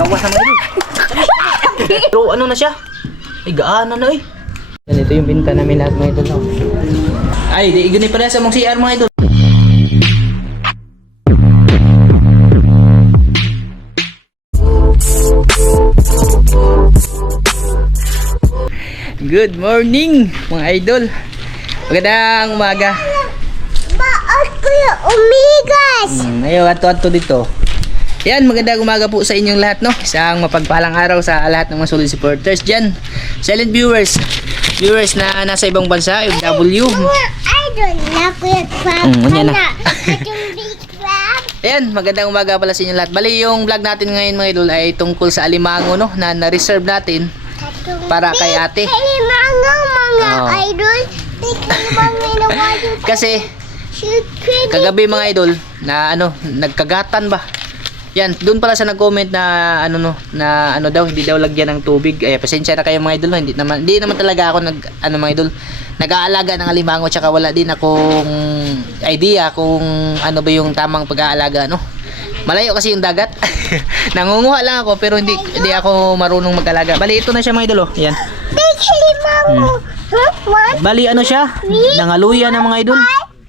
Lawas na mga idol. Pero ano na siya? Ay, gaana na eh. Ganito yung binta namin lahat mga idol. No? Ay, di ganito pala sa mong CR mga idol. Good morning mga idol. Magandang umaga. Baot ko yung umigas. Ayaw, ato dito. Yan, magandang umaga po sa inyong lahat, no? Isang mapagpalang araw sa lahat ng mga solid supporters dyan. Silent viewers na nasa ibang bansa, FW. Mga idol na ko yung yan na. Yung big crab. Ayan, magandang umaga pala sa inyong lahat. Bali, yung vlog natin ngayon mga idol ay tungkol sa alimango, no? Na na-reserve natin para kay ate. Mga Oh. idol. Kasi kagabi mga idol na nagkagatan ba? Yan, doon pala sa nag-comment na na daw hindi daw lagyan ng tubig. Ay, pasensya na kayo mga idol, no? Hindi naman talaga ako mga idol, nag-aalaga ng alimango, tsaka wala din akong idea kung ano ba yung tamang pag-aalaga, no? Malayo kasi yung dagat. Nangunguha lang ako pero hindi ako marunong mag-alaga. Bali, ito na siya mga idol, oh. Yan. big alimango. One, Bali, ano siya? Nangaluya ng mga idol.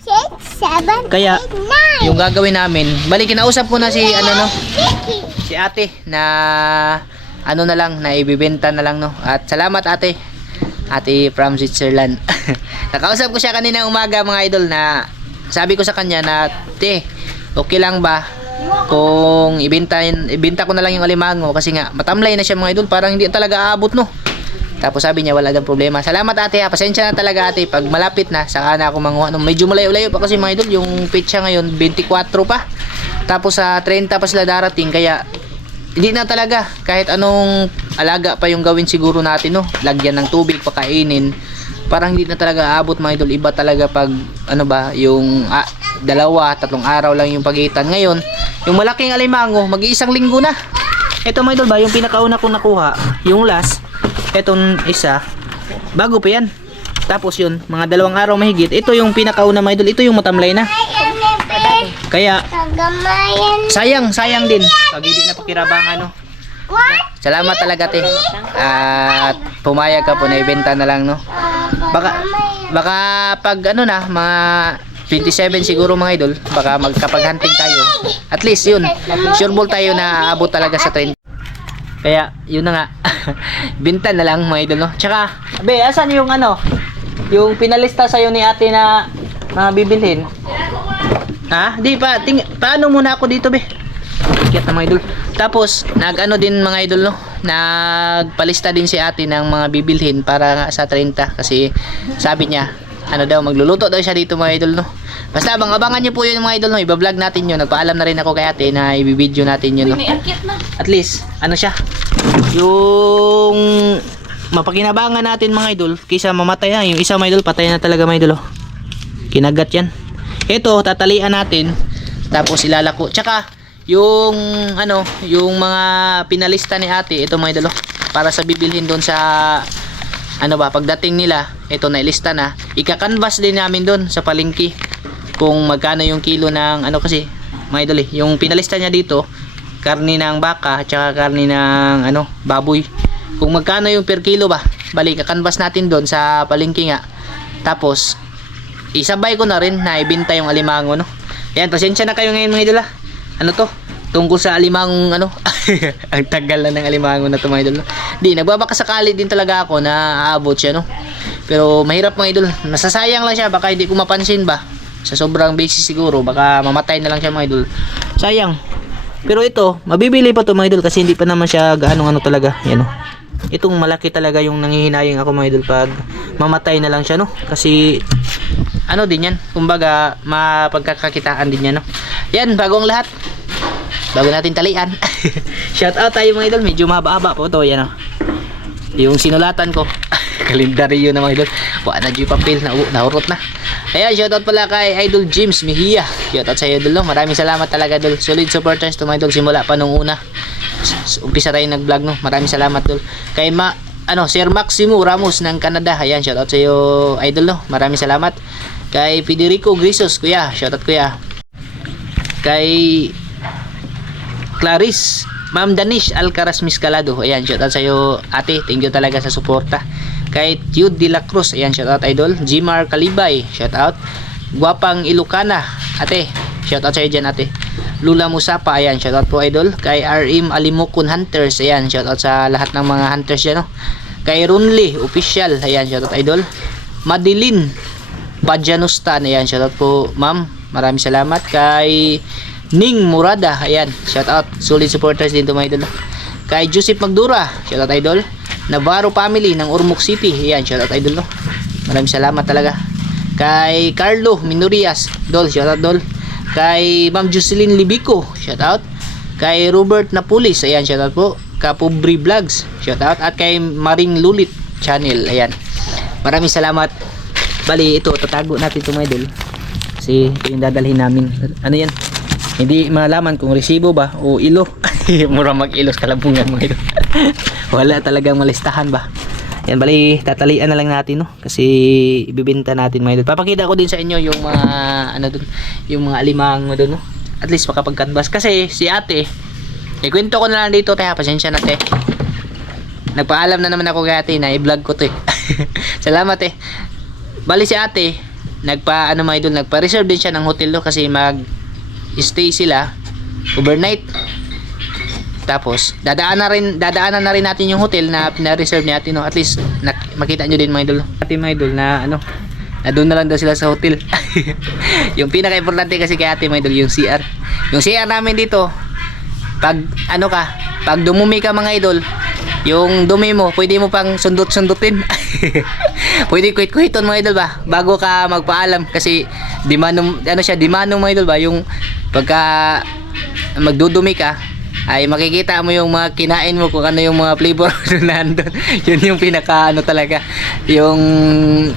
6, 7, Kaya 8, 9. yung gagawin namin, bali kinausap ko na si si ate na na lang, na ibibenta na lang, no. At salamat ate from Switzerland. Nakausap ko siya kanina umaga mga idol, na sabi ko sa kanya na te, okay lang ba kung ibenta ko na lang yung alimango, kasi nga matamlay na siya mga idol, parang hindi talaga aabot, no. Tapos sabi niya wala daw problema. Salamat ate ha. Pasensya na talaga ate. Pag malapit na, saka na ako manguha. Medyo malayo-layo pa kasi mga idol. Yung pitcha ngayon, 24 pa. Tapos sa 30 pa sila darating. Kaya hindi na talaga. Kahit anong alaga pa yung gawin siguro natin, no. Lagyan ng tubig, pakainin. Parang hindi na talaga aabot mga idol. Iba talaga pag yung 2-3 araw lang yung pagitan. Ngayon, yung malaking alimango, mag-iisang linggo na. Ito mga idol ba, yung pinakauna kong nakuha, yung last, etong isa, bago pa yan. Tapos yun, mga 2 araw mahigit. Ito yung pinakauna mga idol. Ito yung matamlay na. Kaya sayang din pag hindi na pakirabangan, no. Salamat talaga te. At pumayag ka po na ibenta na lang, no. Baka pag mga 27 siguro mga idol, baka magkapag-hunting tayo. At least yun, sure ball tayo na aabot talaga sa 30. Kaya yun na nga. Binta na lang mga idol, no. Tsaka be, asan yung yung pinalista sa'yo ni ate na bibilhin? Ha? Di pa, paano muna ako dito be? Kiyat na mga idol. Tapos din mga idol, no, nagpalista din si ate ng mga bibilhin para sa 30, kasi sabi niya magluluto daw siya dito mga idol, no. Basta abangan niyo po yun mga idol, no. Iba-vlog natin yun. Nagpaalam na rin ako kay ate na i-video natin yun, no. At least siya, yung mapakinabangan natin mga idol, kaysa mamatay na. Yung isa mga idol, patay na talaga mga idol, oh. Kinagat yan. Ito, tatalian natin, tapos ilalako. Tsaka yung yung mga pinalista ni ate, ito mga idol, oh, para sa bibilhin doon sa pagdating nila, ito na ilista na. Ika-canvas din namin doon sa palengke kung magkano yung kilo ng kasi mga idol, yung pinalista niya dito, karni ng baka at saka karni ng baboy, kung magkano yung per kilo ba. Bali, ika-canvas natin doon sa palengke nga. Tapos isabay ko na rin na ibenta yung alimango, no. Yan, pasensya na kayo ngayon mga idol, to tungkol sa alimangong ang tagal na ng alimango na to mga idol, no? Di, nagbabaka sakali din talaga ako na aabot siya, no. Pero mahirap mga idol, nasasayang lang siya. Baka hindi ko mapansin ba, sa sobrang busy siguro, baka mamatay na lang siya mga idol. Sayang. Pero ito, mabibili pa to mga idol, kasi hindi pa naman siya gaano talaga. Yan, no. Itong malaki talaga yung nangihinayang ako mga idol pag mamatay na lang siya, no. Kasi din yan, kumbaga mapagkakakitaan din yan, no. Yan, bago natin talian. Shout out tayo mga idol, medyo mahaba-haba po to. Yan, yung sinulatan ko. Kalendaryo na mga idol, wala na dyan papel, naurot na. Ayan, shout out pala kay Idol James Mejia. Shout out sa iyo idol, no. Maraming salamat talaga idol, solid supporters to mga idol, simula pa nung una, umpisa tayo nag vlog, no. Maraming salamat idol. Kay Sir Maximo Ramos ng Canada, ayan, shout out sa iyo idol, no. Maraming salamat. Kay Federico Grisos, kuya, shout out kuya. Kay Clarice Ma'am Danish Alcaraz Miscalado, ayan, shout out sa iyo ate, thank you talaga sa suporta. Kay Jude de la Cruz, ayan, shout out idol. Jimar Kalibay, shout out. Guwapang Ilocana, ate, shout out sa iyo dyan ate. Lula Musapa, ayan, shout out po idol. Kay RM Alimukun Hunters, ayan, shout out sa lahat ng mga hunters dyan, no? Kay Runli Official, ayan, shout out idol. Madeline Pajanustan, ayan, shout out po ma'am, maraming salamat. Kay Ning Murada, ayan, shout out, solid supporters din to mga idol. Kay Joseph Magdura, shout out idol. Navarro family ng Ormoc City, ayan, shout out idol, no? Maraming salamat talaga. Kay Carlo Minorias, dol, shout out dol. Kay Ma'am Jocelyn Libico, shout out. Kay Robert Napulis, ayan, shout out po. Kapubri Vlogs, shout out. At kay Maring Lulit Channel, ayan, maraming salamat. Bali, ito, tatago natin ito mga idol, kasi ito yung dadalhin namin. Ano yan, hindi malaman kung resibo ba o ilo. Mura mag-ilos kalabungan mga idol. Wala talagang malistahan ba. Yan, bali, tatalian na lang natin, no, kasi ibibenta natin mga idol. Papakita ko din sa inyo yung mga ano dun, yung mga alimango dun, no, at least makapag-canvas. Kasi si ate, ikwento ko na lang dito, tayo, pasensya na te. Nagpaalam na naman ako kay ate na i-vlog ko to eh. Salamat eh. Bali si ate, nagpa-ano mga idol, nagpa-reserve din siya ng hotel, no, kasi mag-stay sila overnight. Tapos dadaanan na rin natin yung hotel na pina-reserve ni ate, no. At least makita nyo din mga idol, ate mga idol, na ano, na doon na lang daw sila sa hotel. Yung pinaka-importante kasi kay ate mga idol, yung CR. Yung CR namin dito, pag ano ka, pag dumumi ka mga idol, yung dumi mo, pwede mo pang sundot-sundutin. Pwede kuhit-kuhiton mga idol ba, bago ka magpaalam. Kasi dimano, ano siya, dimano mga idol ba, yung pagka magdudumi ka, ay makikita mo yung mga kinain mo, kung ano yung mga flavor na nandun. Yun yung pinaka ano talaga, yung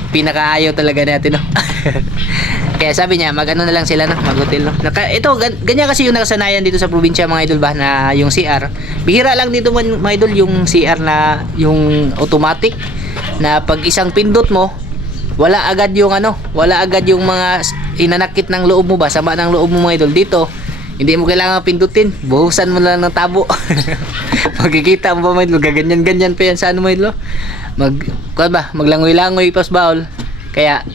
pinakaayaw talaga natin, no. Kaya sabi niya, mag ano na lang sila, no, mag hotel, no. Ito, ganyan kasi yung nakasanayan dito sa probinsya mga idol ba, na yung CR, bihira lang dito mga idol, yung CR na yung automatic, na pag isang pindot mo, wala agad yung ano, wala agad yung mga inanakit ng loob mo ba, sama ng loob mo mga idol. Dito hindi mo kailangan pindutin, buhusan mo lang ng tabo. Makikita mo ba mga idol, gaganyan-ganyan pa yan sa ano mga idol, maglangoy-langoy pas baul. Kaya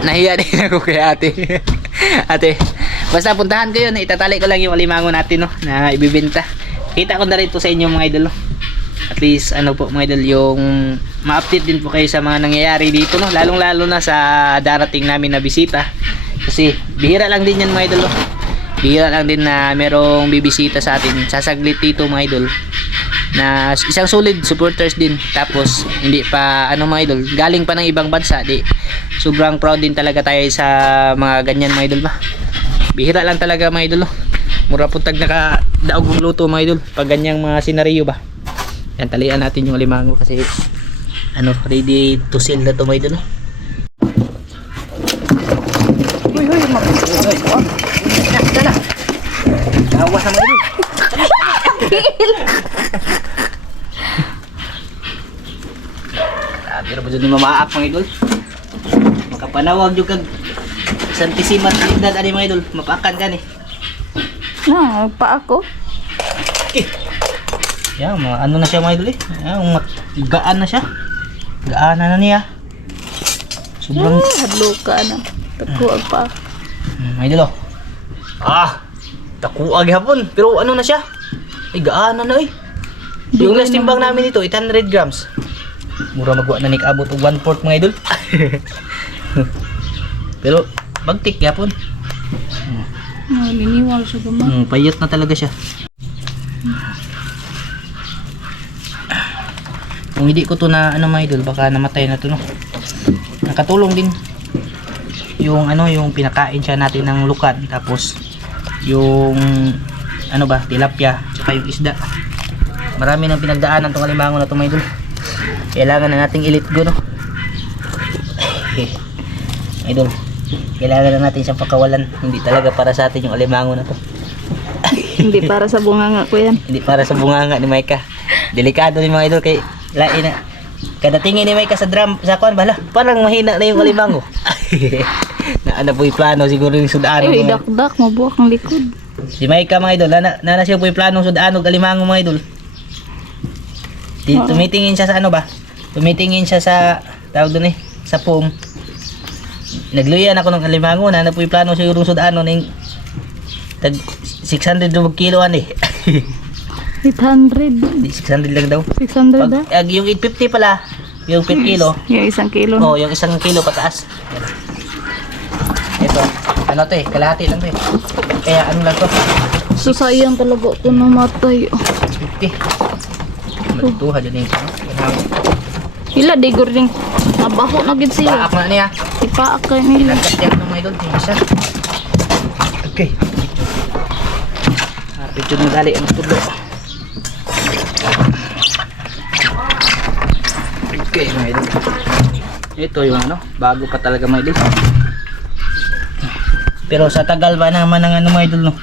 nahiya din ako kay ate. Ate, basta puntahan ko yun, itatali ko lang yung alimango natin, no, na ibibenta. Kita ko na rin to sa inyo mga idol, no. At least ano po mga idol, yung ma-update din po kayo sa mga nangyayari dito, no, lalong lalo na sa darating namin na bisita. Kasi bihira lang din yan mga idol, no. Bihira lang din na merong bibisita sa atin, sasaglit dito mga idol, na isang solid supporters din. Tapos hindi pa ano mga idol, galing pa ng ibang bansa. Di sobrang proud din talaga tayo sa mga ganyan mga idol ba. Bihira lang talaga mga idol, no. Mura po tag nakadaog ng luto mga idol pag ganyang mga senaryo ba. Yan, talian natin yung alimango kasi ano, ready to sell na to mga idol, no. Uy, dala. Awas sama idol. Pero ba dyan mamaak mga idol, makapanawag yung kag santisimat edad ani mga idol, mapakan ka ni. Pa ako. Yan, ano na siya mga idol eh. Yan, gaan na siya. Gaan na niya. Sobrang Hadlo ka na. Takuag pa. mga idol, oh. Takuag hapon. Pero ano na siya? Ay, gaan na eh. Yung last timbang namin dito, 800 grams. Mura magwa na abot og 1/4 mga idol. Pero bagtik yapon. Niniwal siya gama. Payat na talaga siya. Kung hindi ko to na ano mga idol, baka namatay na to, no. Nakatulong din yung ano, yung pinakain siya natin ng lukan, tapos yung ano ba, tilapia, tsaka yung isda. Marami nang pinagdaanan tong alimango na to mga idol. Kailangan na nating i-let go, no. Okay. Idol, kailangan na natin siyang pakawalan. Hindi talaga para sa atin yung alimango na to. Hindi para sa bunganga ko yan. Hindi para sa bunganga ni Maika. Delikado ni mga idol, kay lain na. Kada tingin ni Maika sa drum, sa kuan bala, parang mahina na yung alimango. Na ano po yung plano siguro yung sudano. Ay, dakdak, mabuak ang likod. Si Maika mga idol, nana siya po yung planong sudanog alimango mga idol. Tumitingin siya sa ano ba? Tumitingin siya sa, tawag doon sa foam. Nagluyan ako ng alimango, nana po yung plano siguro sudanog ng tag 600 kiloan eh. 800. 600 lang daw. 600 ah? Pag, yung 850 pala, yung 5 kilo. Yung 1 kilo. Oh, yung 1 kilo pataas. Yan. Ito, ano to kalahati lang to Kaya ano lang to? So sayang talaga ito namatay. 50. Matutuha dyan yung Ila, di guring. Nabaho na gid siya. paak na niya. Ipaak kayo nila. Nagkatiyang ng mga idol, tingin siya. Okay. Picture mo dali ang tulo. Okay mga idol. Ito yung ano, bago pa talaga mga idol. Pero sa tagal ba naman ng ano mga idol no?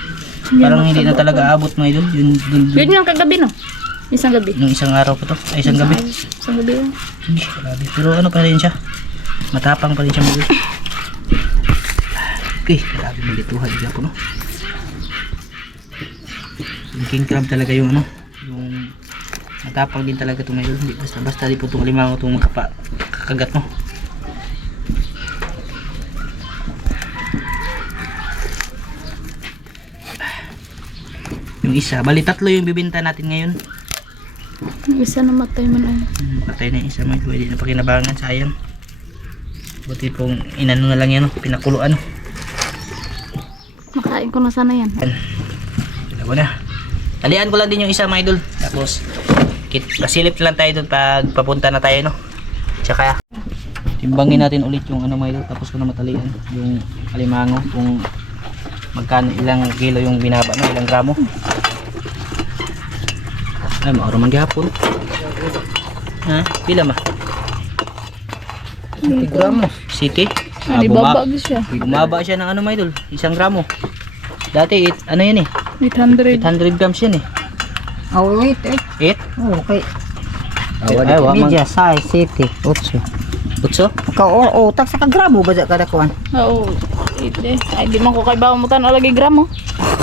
Parang hindi na talaga abot mga idol. Yun yung kagabi no? Isang gabi. Nung isang araw pa to, ay isang gabi. Isang gabi yun. Hindi, grabe. Pero ano pa rin siya? Matapang pa rin siya mga idol. Okay, grabe malituhan dito po no. Yung king crab talaga yung ano, yung matapang din talaga itong idol. Hindi basta-basta di po itong alimango itong kakagat no. Yung isa, bali tatlo yung bibinta natin ngayon. Yung isa namatay man ay. Patay na yung isa mga idol, hindi na pakinabangan, sayang. Buti pong inano na lang yan no, pinakuluan no. Makain ko na sana yan. Dalawa na. Talian ko lang din yung isa mga idol. Tapos pasilip lang tayo doon pag papunta na tayo no. Tsaka timbangin natin ulit yung ano mga idol. Tapos ko na matalian yung alimango kung magkano ilang kilo yung binaba no, ilang gramo. Ay mauro man gihapon. Ha? Pila ma? 50 gramos. City? Ay, baba siya. Bumaba siya ng ano mga idol, 1 gramo. Dati ano yan eh, 800. 800 grams yan eh. Oh, wait, 8? Okay. Ay, wa man. Media size, city, 8. Utso? Tak sa kagramo ba kada kuan? Oo. Ite. Ay, di man ko kay bawo mo tan lagi gramo.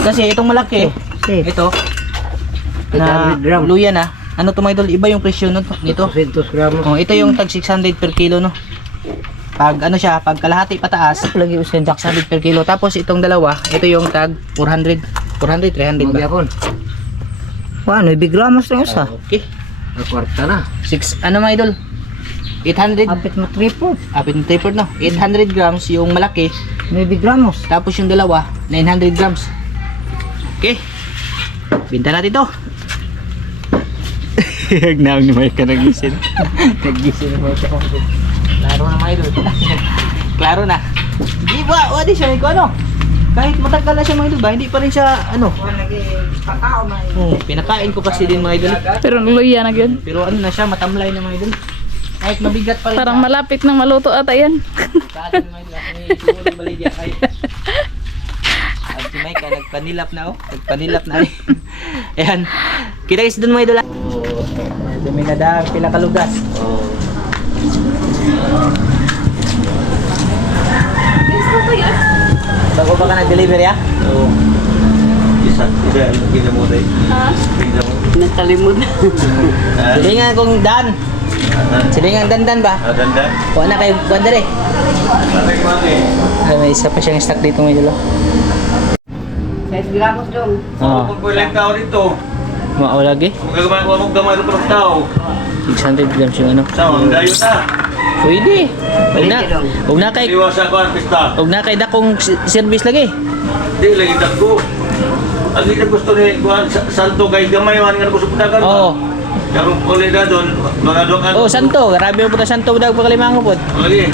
Kasi itong malaki, ito, na 800 grams. luya na, ano to mga idol, iba yung presyo nito. 200 gramos. Oh, ito yung tag 600 per kilo no. Pag ano siya, pag kalahati pataas, Lagi usen dak 600 per kilo. Tapos itong dalawa, ito yung tag 300 300 ba? Magyapon. Ano, 9 gramos na usa. Okay. Kwarta na. 6, ano mga idol? 800. Apit mo triple. Apit ng taper no. 800 grams yung malaki. 9 gramos. Tapos yung dalawa, 900 grams. Okay. Binta natin to. Hagnaw ni Mike ka nagisin. Nagisin mo siya. Klaro na mga idol. Klaro na. Di ba? O di siya ko ano. Kahit matagal na siya mga idol ba, hindi pa rin siya ano. Pinakain ko kasi din mga idol. Pero luya na gyud. Pero ano na siya, matamlay na mga idol. Kahit mabigat pa rin. Parang malapit nang maluto ata yan. Sa atin mga idol, may tumulong baligya kayo. At si Mike, nagpanilap na oh. Nagpanilap na eh. Ayan. Kita guys dun mga idol. Dumi na dahang pila kalugas. Bago ba ka nag-deliver ya? Oo. Isa ginamot ay. Nakalimod. Silingan kong Dan. Silingan Dan ba? Ganda. Kuha na kayo bandere. Sabi ko Ay, may isa pa siyang stock dito mga idol. 6 gramos dong. Oo. kung ilang tao dito. Mao lagi. Kung gagawin ko gamay ng tao. 600 grams yung ano. Sa ang dayo na. Pwede. Huwag na kay Iwasan ko ang pista. huwag na kay dakong service lagi. Di lagi dagko. Ang hindi gusto ni Juan Santo kay gamay man nga gusto putagan. Oo. Karong uli na doon, mga doon Oh, santo. Grabe mo po na santo daw pagkalimango po. Lagi.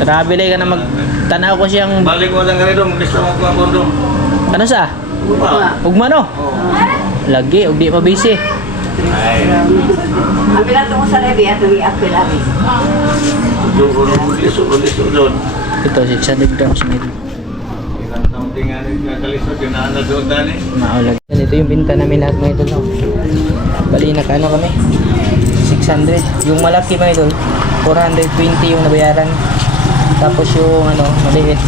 Grabe lay ka na magtanaw ko siyang Balik mo lang ganito, bista mo ko ang kondo. ano sa? Upa. Ugma no? Lagi, ug di pa busy. Ay. Ang bilang mo sa lebi at i-apil abi. Doon, liso doon. Ito, 600 grams nito. Ilang taong tingan yung kalisod, yung naanad doon dani. Maulag. Ito yung binta namin lahat mga idol. No? Bali na kano kami? 600. Yung malaki mga idol, 420 yung nabayaran. Tapos yung ano, maliit,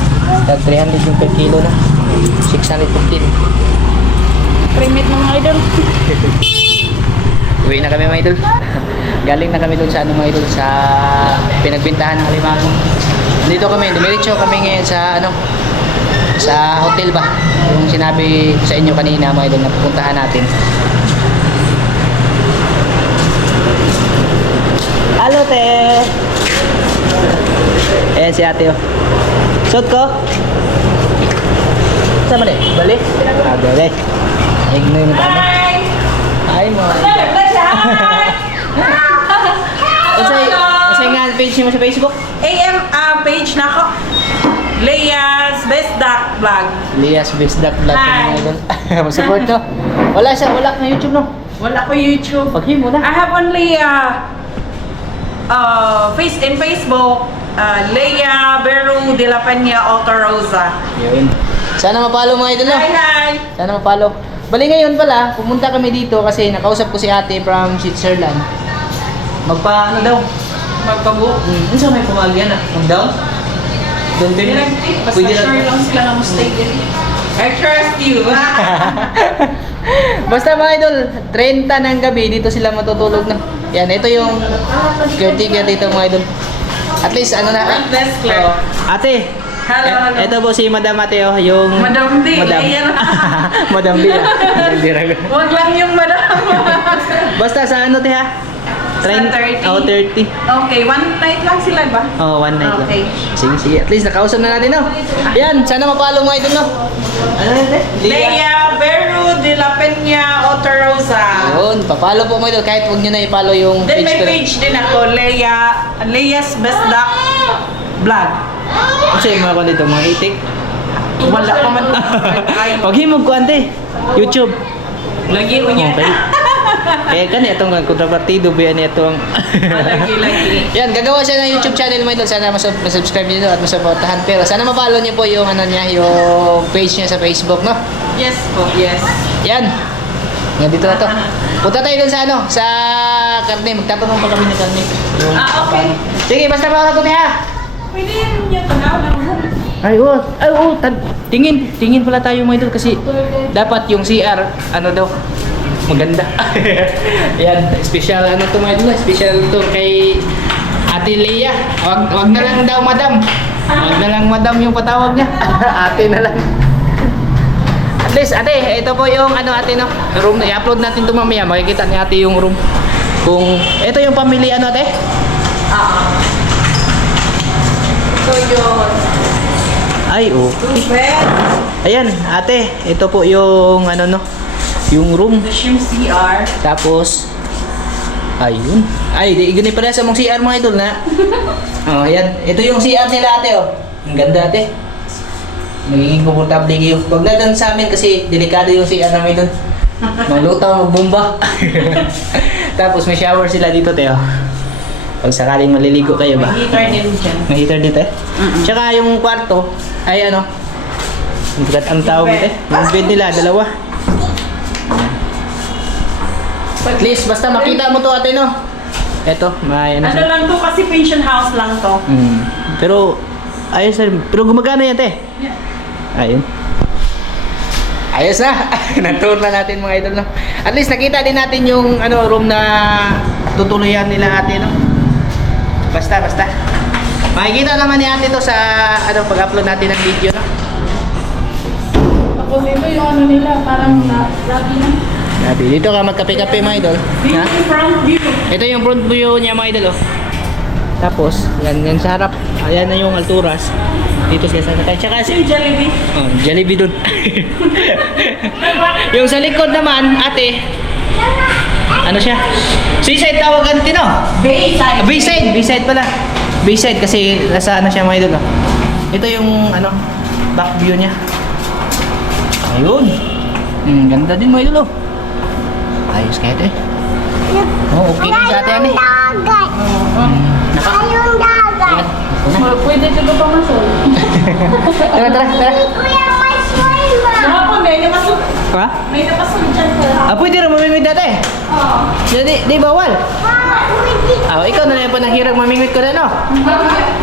tag 300 yung per kilo na. 615. Primit mga idol. Uwi na kami mga idol. Galing na kami doon sa ano mga idol, sa pinagbintahan ng alimango. Dito kami, dumiretso kami ngayon sa ano, sa hotel ba? Yung sinabi ko sa inyo kanina mga idol na pupuntahan natin. Hello, te! Ayan si ate, oh. Suot ko? Saan mali? Bali? Ah, bali. Ay, gano'n yung kami. Hi, mo. Kasi nga page mo sa Facebook? Page na ako. Leia's Best Duck Vlog. Lias Bisdak Vlog ko Hi. mga idol. Support ko. Wala siya, wala na YouTube no. Wala ko YouTube. Paghimo na. I have only in Facebook, Leia Beru de la Peña Alta Rosa. Yun. Sana mapalo mga idol no. Hi! Sana mapalo. Bali ngayon pala, pumunta kami dito kasi nakausap ko si ate from Switzerland. Magpa ano daw? Magpabook. Ano sa may pumagyan na? Ang down? Doon din. Basta Pwede sure na. lang sila na mo stay din. I trust you. Basta mga idol, 30 ng gabi dito sila matutulog na. Yan, ito yung caretaker dito mga idol. At least ano na. Let's clear. Oo. Ate. Hello, hello. Ito po si Madam Mateo, yung Madam D, Madam. ayan. Madam D. Madam D rago. Huwag lang yung madam. Basta sa ano te ha? Sa 30. Oh, 30. Okay, one night lang sila ba? Oh, one night Okay. lang. Sige, sige. At least nakausap na natin, no? Yan, sana mapalo mo idol, no? Ano yun, te? Leia Beru de la Peña Alta Rosa. Yun, papalo po mo idol. Kahit huwag nyo na ipalo yung Then may ko. page din ako, Leia's Best Duck Vlog. Kasi yung mga dito, mga itik. Wala pa man. Pag himog ko, ante. YouTube. Lagi mo niya. Okay. Eh, kan itong kontrapartido ba yan itong... Lagi. Yan, gagawa siya ng YouTube channel mo idol. Sana masubscribe niyo at masuportahan. Pero sana mapalo niyo po yung ano niya, yung page niya sa Facebook, no? Yes po, yes. Yan. Yan, dito na to. Punta tayo dun sa ano, sa karne. Magtatanong pa kami ng karne. Yung Okay. Sige, basta pa ako na ha. Pwede yun yung tanaw ng room. Ay, oo. Tingin pala tayo mga idol kasi dapat yung CR, ano daw, maganda. Yan, special ano to mga idol, special to kay Ate Leia. Wag na lang daw madam. Wag na lang madam yung patawag niya. Ate na lang. At least, ate, ito po yung ano ate no, room na i-upload natin to mamaya. Makikita ni ate yung room. Kung, ito yung pamilya ano ate? So yun. Ay, oh. Bed, Ayan, ate, ito po yung ano no, yung room. the shim CR. Tapos, ayun. Ay, ganun pala sa mong CR mga idol na. Oh, ayan. Ito yung CR nila ate, oh. Ang ganda ate. Magiging komportable kayo. Huwag na dun sa amin kasi delikado yung CR namin dun. Maglutaw, magbomba. Tapos may shower sila dito, Teo. Pag sakaling maliligo kayo ba? May heater din dyan. May heater dito eh. Tsaka yung kwarto, ay ano, ang tawag dito eh. Yung bed nila, dalawa. At least, basta makita mo to ate no. Eto, may ano Ano siya. lang to kasi pension house lang to. Pero, ayos na. Pero gumagana yan te. Yeah. Ayun. Ayos na. Na-tour na natin mga idol no. At least nakita din natin yung ano room na tutuluyan nila ate no. Basta. Makikita naman ni ate to sa ano pag-upload natin ng video no. Ako dito yung ano nila, parang lagi na. Grabe, dito ka magkape-kape mga idol. This Ha? is front view. Ito yung front view niya mga idol oh. Tapos, yan sa harap. Ayan na yung alturas. Dito siya sa sakay. Tsaka Si Jollibee. oh, Jollibee dun. Yung sa likod naman, ate, ano siya? Seaside tawagan din, no? Bayside. Bayside pala. Bayside kasi nasa ano siya mga idol, oh. Ito yung ano, back view niya. Ayun. Ganda din mga idol, oh. Ayos kaya ito eh. Oh, okay din sa ate yan eh. Ayun dagat. Pwede dito pa masol. Tara. Kuya, may swimmer. Kahapon may napasok. Ha? May napasok dyan ko. Ah, pwede rin mamimit dati. Oo. Di bawal. Mama, pwede. Ah, ikaw na lang pa nahirang mamimit ko na, no?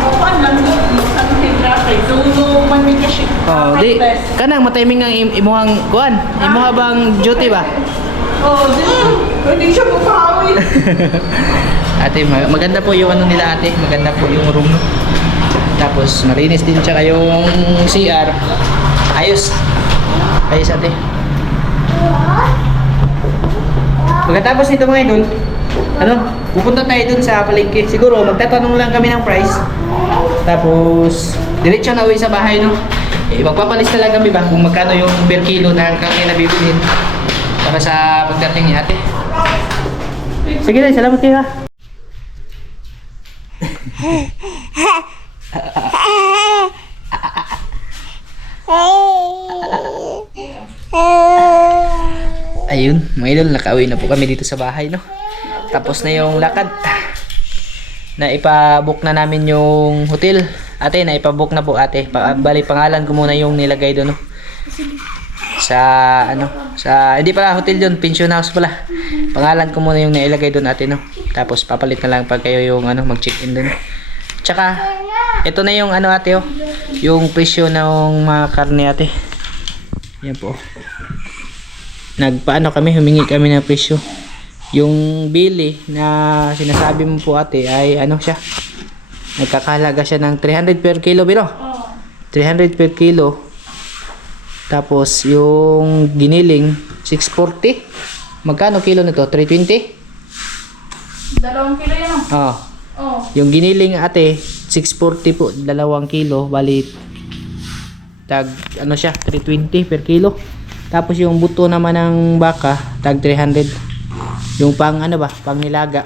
Bukuan lang doon. Sa kay Zulu man mi kasi. Oh, di kanang matiming ang imuhang kuan. Imuha bang duty ba? Oh, hindi siya mapahawin. Ate, maganda po yung ano nila ate, maganda po yung room no. Tapos malinis din tsaka yung CR. Ayos. Ayos ate. Pagkatapos nito mga idol, ano, pupunta tayo dun sa palengke. Siguro magtatanong lang kami ng price. Tapos diretso na uwi sa bahay no. Magpapalis na lang kami ba kung magkano yung per kilo na kami nabibilhin para sa pagdating ni ate. Sige na, salamat kayo ha. Ayun, mga idol, nakauwi na po kami dito sa bahay, no? Tapos na yung lakad. Naipabook na namin yung hotel. Ate, naipabook na po ate. Bali, pangalan ko muna yung nilagay doon, no? Sa, ano, sa, hindi pala hotel doon, pension house pala. Pangalan ko muna yung nailagay doon ate, no? Tapos, papalit na lang pag kayo yung, ano, mag-check-in doon. Tsaka, ito na yung, ano ate, oh. Yung presyo ng mga karne ate. Yan po. Nagpaano kami, humingi kami ng presyo. Yung bili na sinasabi mo po ate ay ano siya, nagkakahalaga siya ng 300 per kilo, biro? 300 per kilo. Tapos yung giniling 640. Magkano kilo nito? 320? 2 kilo yan. Oh. Oh. Yung giniling ate 640 po, 2 kilo, bali tag ano siya, 320 per kilo. Tapos yung buto naman ng baka, tag 300. Yung pang ano ba, pang nilaga.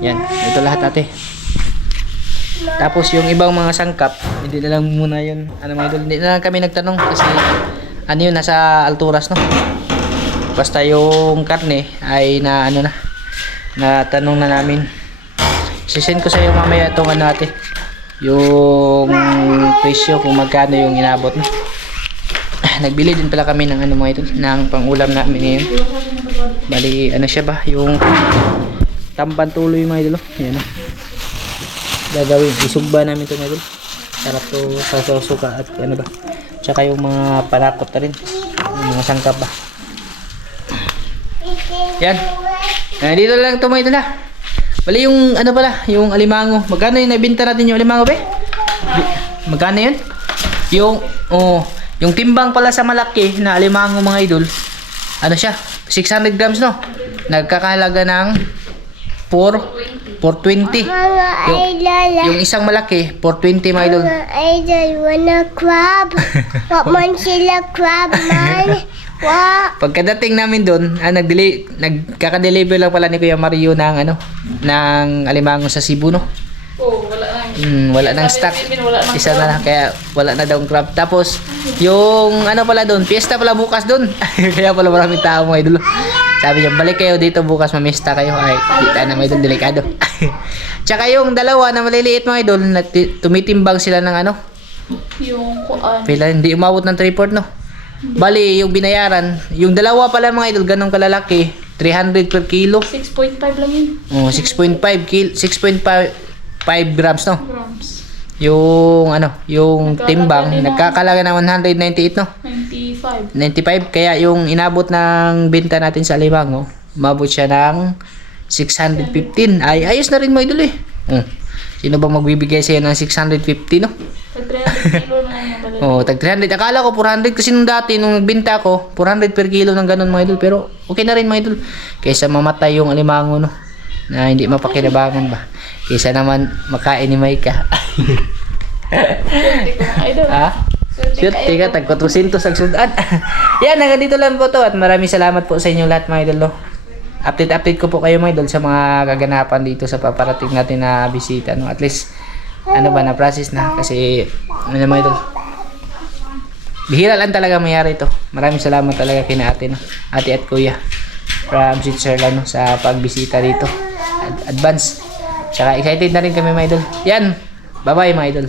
Yan, ito lahat ate. Tapos yung ibang mga sangkap, hindi na lang muna yun. Ano mga idol, hindi na lang kami nagtanong kasi ano yun, nasa alturas no. Basta yung karne ay na ano na, natanong na namin. Sisend ko sa iyo mamaya itong ano ate, yung presyo kung magkano yung inabot no. Nagbili din pala kami ng ano mga idol, ng pangulam namin ngayon. Bali ano siya ba, yung tamban tuloy mga idol. Ayan o. Gagawin, isugba namin ito mga idol. Sarap to sa suka at ano ba. Tsaka yung mga panakot na rin, yung mga sangkap ba. Yan. Dito lang ito mga idol ha. Bali yung ano pala, yung alimango. Magkano yung nabinta natin yung alimango be? Magkano yun? Yung, oh, yung timbang pala sa malaki na alimango mga idol, ano siya? 600 grams no? Nagkakahalaga ng 420. Yung isang malaki, 420 mga idol. Mga idol, wanna crab? What man sila crab man? What? Pagkadating namin doon, nagkaka-deliver lang pala ni Kuya Mario ng ano, ng alimango sa Cebu no. Oh, wala na. Wala nang stock. Isa na lang, kaya wala na daw ang crab. Tapos yung ano pala doon, fiesta pala bukas doon. Kaya pala maraming tao mga idol. Sabi niya, balik kayo dito bukas, mamista kayo. Ay, kita na mga idol, delikado. Tsaka yung dalawa na maliliit mga idol, tumitimbang sila ng ano, Yung kuan. pila, hindi umabot ng 3/4 no. Bali, yung binayaran, yung dalawa pala mga idol, ganong kalalaki, 300 per kilo. 6.5 lang yun. Oh, 6.5 grams no. Grams. Yung ano, yung timbang nagkakalaga ng 198 no. 95. 95, kaya yung inabot ng benta natin sa alimango, umabot siya ng 615. Ay, ayos na rin mga idol eh. Sino ba magbibigay sa'yo ng 650 no? Pag 300 kilo na yung mabalik. Oh, tag 300. Akala ko 400 kasi nung dati nung nagbenta ko, 400 per kilo ng ganun mga idol. Pero okay na rin mga idol. Kaysa mamatay yung alimango no, na hindi mapakinabangan ba. Kaysa naman makain ni Maika. Swerte ko mga idol. Ha? Swerte ka, tag 400 ang sudan. Yan, hanggang dito lang po to. At maraming salamat po sa inyo lahat mga idol no. Update ko po kayo mga idol sa mga kaganapan dito sa paparating natin na bisita no. At least ano ba, na process na kasi ano mga idol, bihira lang talaga mayari ito. Maraming salamat talaga kina ate no, ate at kuya from Switzerland no, sa pagbisita dito. Advance. Tsaka excited na rin kami mga idol. Yan, bye bye mga idol.